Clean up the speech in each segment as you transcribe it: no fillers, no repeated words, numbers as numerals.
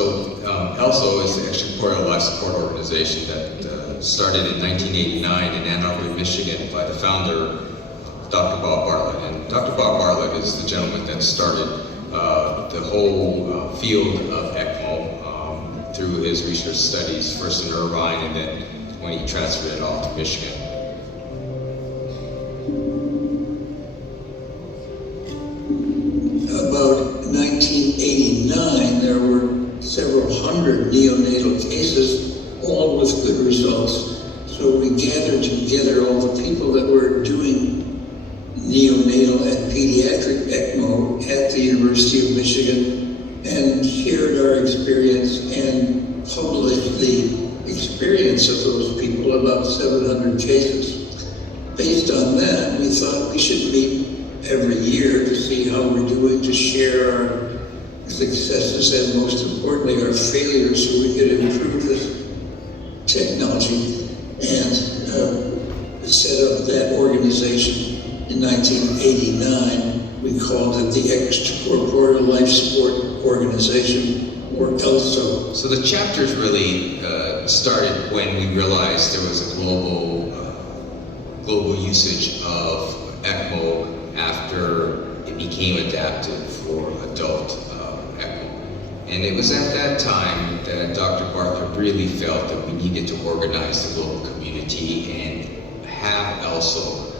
ELSO is the Extracorporeal Life Support Organization that started in 1989 in Ann Arbor, Michigan by the founder, Dr. Bob Bartlett. And Dr. Bob Bartlett is the gentleman that started the whole field of ECMO through his research studies, first in Irvine and then when he transferred it all to Michigan. About 1989, there were several hundred neonatal cases, all with good results. So we gathered together all the people that were doing neonatal and pediatric ECMO at the University of Michigan and shared our experience and published the experience of those people, about 700 cases. Based on that, we thought we should meet every year to see how we're doing, to share our successes and most importantly our failures so we could improve this technology, and set up that organization. In 1989, we called it the Extracorporeal Life Support Organization, or ELSO. So the chapters really started when we realized there was a global usage of ECMO after it became adapted for adult ECMO. And it was at that time that Dr. Bartlett really felt that we needed to organize the global community and have ELSO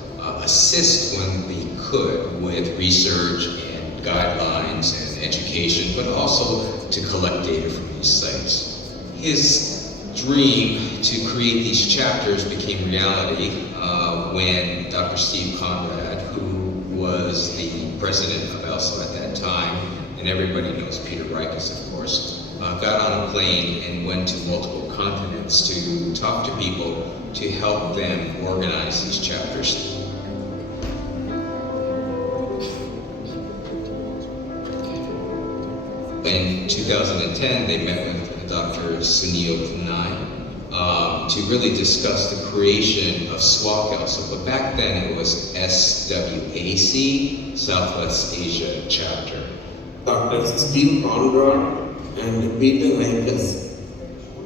assist when we could with research and guidelines and education, but also to collect data from these sites. His dream to create these chapters became reality when Dr. Steve Conrad, who was the president of ELSO at that time, and everybody knows Peter Reiches, of course, got on a plane and went to multiple continents to talk to people to help them organize these chapters. In 2010, they met with Dr. Sunil Punai to really discuss the creation of SWAAC ELSO, but back then it was SWAAC, Southwest Asia Chapter. Dr. Steve Conrad and Peter Reiches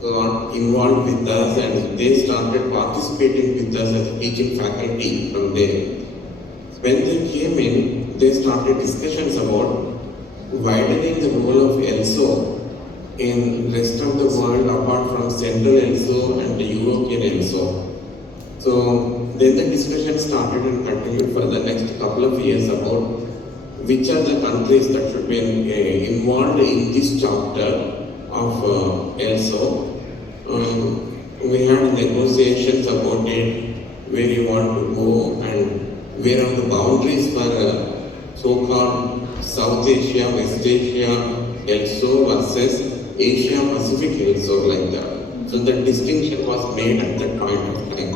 got involved with us, and they started participating with us as teaching faculty from there. When they came in, they started discussions about widening the role of ELSO in rest of the world apart from Central ELSO and the European ELSO. So then the discussion started and continued for the next couple of years about which are the countries that should be involved in this chapter of ELSO. We had negotiations about it, where you want to go and where are the boundaries for so-called South Asia, West Asia, ELSO versus Asia Pacific ELSO, like that. So the distinction was made at that point of time.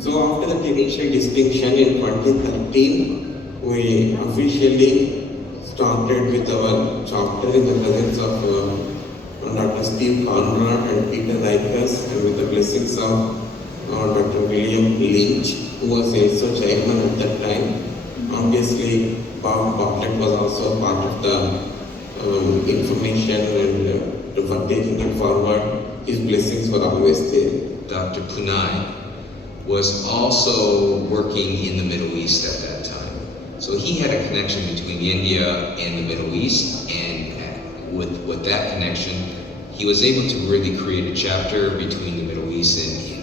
So after that initial distinction in 2013, we officially started with our chapter in the presence of Dr. Steve Conrad and Peter Reiches, and with the blessings of Dr. William Lynch, who was also chairman at that time. Obviously, Bob Bartlett was also part of the information and for taking it forward. His blessings were always there. Dr. Punai was also working in the Middle East at that time. So he had a connection between India and the Middle East, and with that connection, he was able to really create a chapter between the Middle East and India.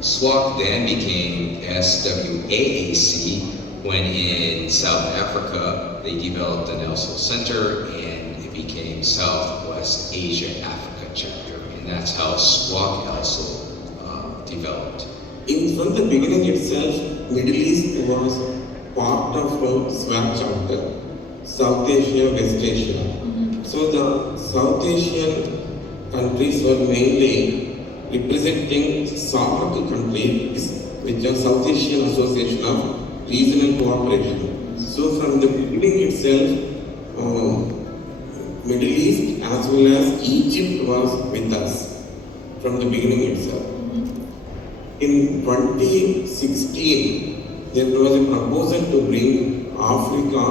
SWAAC then became SWAAC when in South Africa they developed an ELSO center and it became Southwest Asia Africa chapter, and that's how SWAAC ELSO developed. From the beginning itself, Middle East was part of SWAAC chapter, South Asia, West Asia. So the South Asian countries were mainly representing SWAAC countries, which are South Asian Association of Regional Cooperation. So from the beginning itself, Middle East as well as Egypt was with us from the beginning itself. In 2016, there was a proposal to bring Africa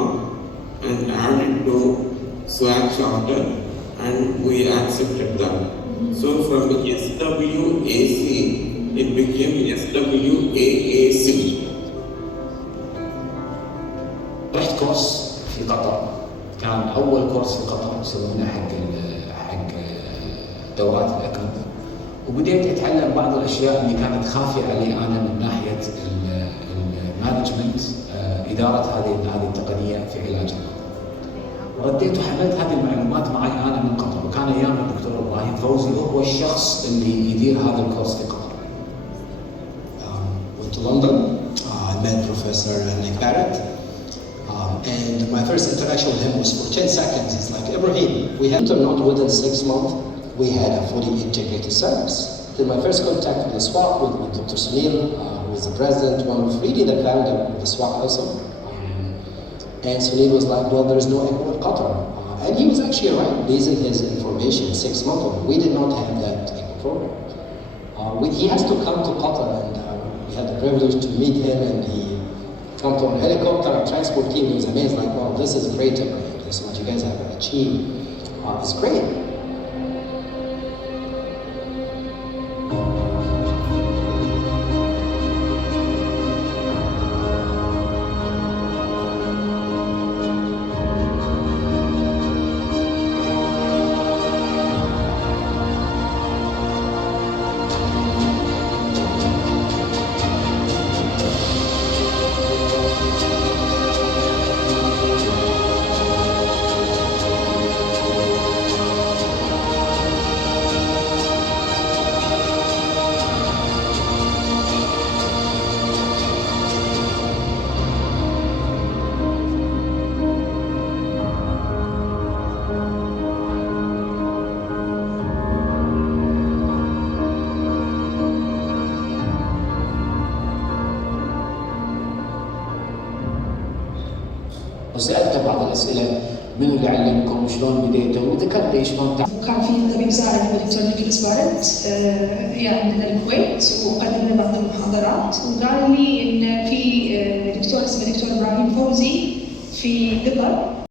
and add it to SWAAC charter, and we accepted that. So from SWAC, it became SWAAC. رحت كورس في قطر، كان أول كورس في قطر يسوونه حق دورات الأكمو، وبديت أتعلم بعض الأشياء اللي كانت خافية علي أنا من ناحية المانجمنت، إدارة هذه التقنية في علاج المرضى. رديت وحملت هذه المعلومات معي أنا من قطر، وكان أيام الدكتور إبراهيم فوزي هو الشخص اللي يدير هذا الكورس في قطر. Went to London, I met Professor Nick Barrett, and my first interaction with him was for 10 seconds. He's like, Ibrahim, we had not within 6 months, we had a fully integrated service. Then my first contact with the SWAAC with Dr. Sunil, who is the president, one of really the founder of the SWAAC ELSO. And Sunil was like, well, there's no ECMO in Qatar. And he was actually right, based on his information 6 months ago. We did not have that ECMO program. He has to come to Qatar, and we had the privilege to meet him, and he come to a helicopter, a transport team. He was amazed, like, wow, this is great, this is what you guys have achieved. It's great. وسألته بعض الأسئلة، منو اللي علمكم وشلون بديتوا، وذكر لي شلون كان في طبيب مساعد هو دكتور نيكولاس بارت عندنا الكويت، وقدم لنا بعض المحاضرات، وقال لي ان في دكتور اسمه دكتور ابراهيم فوزي في قطر